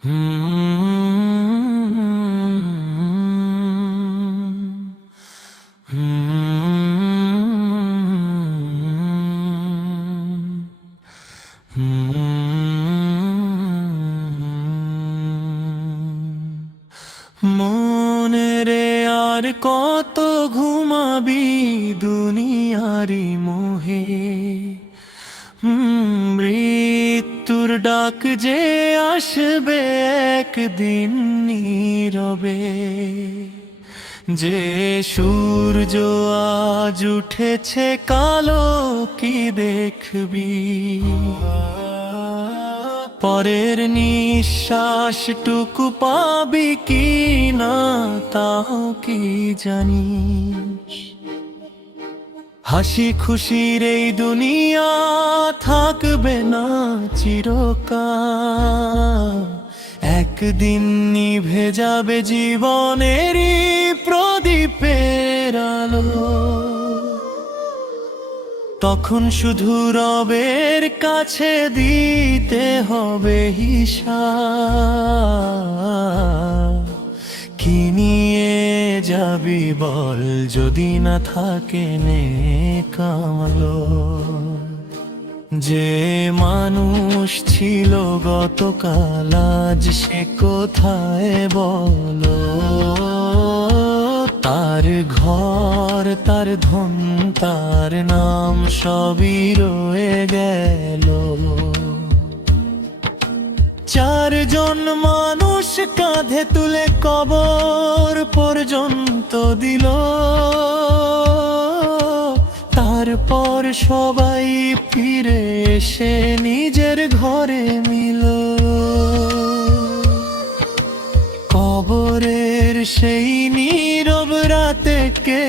মনে রে আর কত ঘুমাবি দুনিয়ারি মোহে, মৃত্যুর ডাক যে আসবে একদিন নীরবে। যে সূর্য আজ উঠেছে কালো কি দেখবি, পরের নিঃশ্বাসটুকু পাবি কি না তাও কি জানিস। হাসি খুশির এই দুনিয়া থাকবে না চিরকাল, একদিন নিভে যাবে জীবনেরই প্রদীপের আলো। তখন শুধু রবের কাছে দিতে হবে হিসাব। কি নিয়ে যাবি বল যদি না থাকে নেক আমল। যে মানুষ ছিল গতকাল আজ সে কোথায় বলো, তার ঘর তার ধন তার নাম সবই রয়ে গেল। চারজন মানুষ কাঁধে তুলে কবর পর্যন্ত দিল, তারপর সবাই ফিরে এসে নিজের ঘরে মিল। কবরের সেই নীরব রাতে কে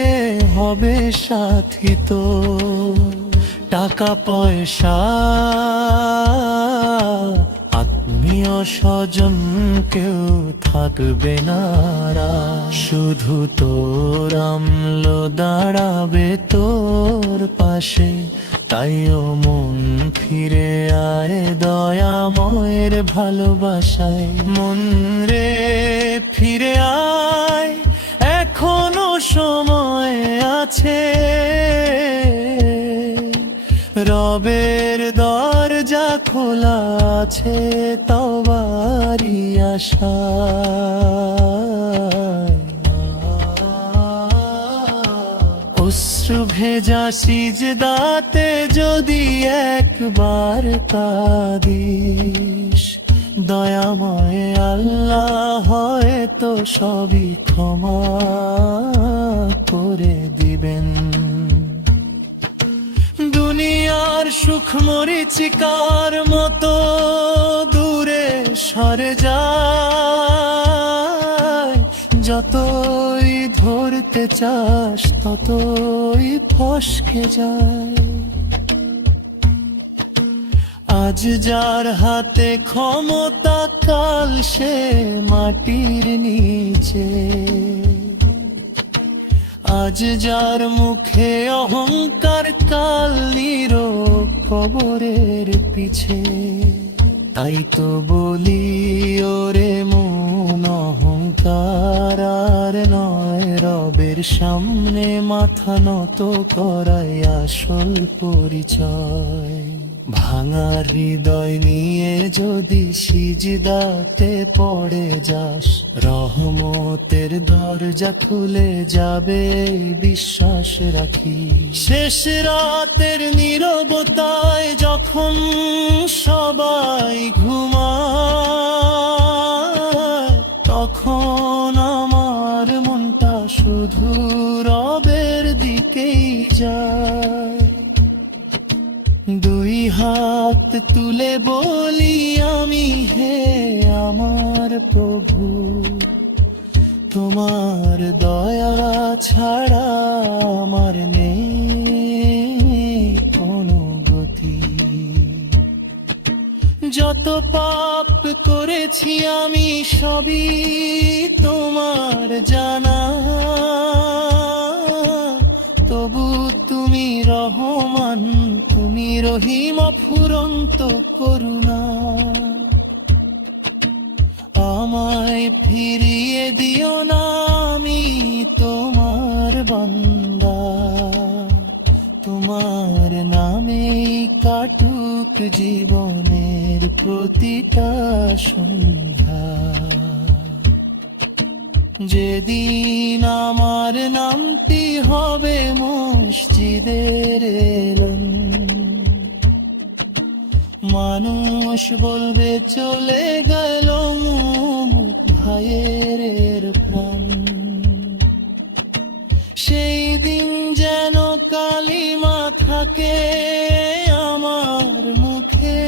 হবে সাথী তো, টাকা পয়সা আত্মীয় স্বজন কেউ থাকবে না, শুধু তোর আমল দাঁড়াবে তোর পাশে। তাইও মন ফিরে আয় দয়াময়ের ভালোবাসায়। মন রে ফিরে আয় এখনো সময় আছে, রবের দরজা খোলা আছে তওবারি আশায়। অশ্রু ভেজা সিজদাতে যদি একবার কাঁদিস, দয়াময় আল্লাহ হয়তো সবই ক্ষমা করে দিবেন। দুনিয়ার সুখ মরীচিকার মতো দূরে সরে যায়, যতই ধরতে চাস ততই ফসকে যায়। আজ যার হাতে ক্ষমতা কাল সে মাটির নিচে, আজ যার মুখে অহংকার কাল নীরব কবরের পিছে। তাই তো বলি ওরে মন অহংকার আর নয়, রবের সামনে মাথা নত করাই আসল পরিচয়। ভাঙার হৃদয় নিয়ে যদি সিজদাতে পড়ে যাস, রহমতের দরজা খুলে যাবে বিশ্বাস রাখি। শেষ রাতের নীরবতায় যখন সবাই ঘুমায়, তখন আমার মনটা শুধু রবের দিকেই যায়। দুই হাত তুলে বলি আমি, হে আমার প্রভু, তোমার দয়া ছাড়া আমার নেই কোনো গতি। যত পাপ করেছি আমি সবই তোমার জানা, তবু তুমি রহমান তুমি রহিম ফুরন্ত করুণা। আমায় ফিরিয়ে দিও না, আমি তোমার বান্দা। তোমার নামে কাটুক জীবনের প্রতিটা সন্ধ্যা। যেদিন আমার নামটি হবে মসজিদের এলান, মানুষ বলবে চলে গেল ভাইয়ের প্রাণ। সেই দিন যেন কালিমা থাকে আমার মুখে,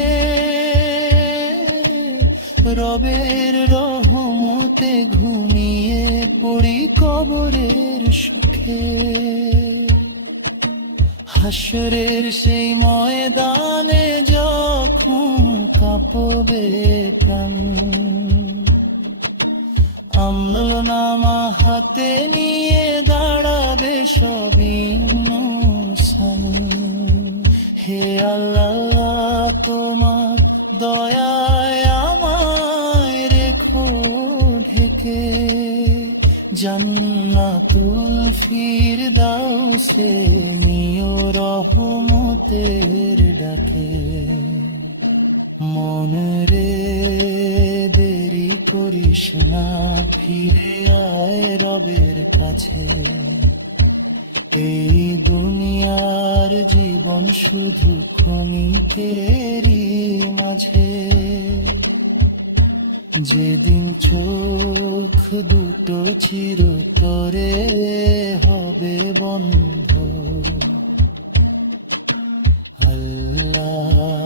রবের রহমতে ঘুমিয়ে পড়ি কবরের সুখে। হাসরের সেই ময়দানে যখন কাঁপবে প্রাণ, আমলনামা হাতে নিয়ে দাঁড়াবে সবই ইন্নোসেন। হে আল্লাহ, তোমার দয়ায় আমায় রেখো ঢেকে, জান্নাতুল ফিরদাউসে নিও রহমতের ডাকে। মনে রে দেরি করিস না, ফিরে আয় রবের কাছে। এই দুনিয়ার জীবন শুধু ক্ষণিকেরই মাঝে, যেদিন চোখ দুটো চিরতরে হবে বন্ধ। আল্লাহ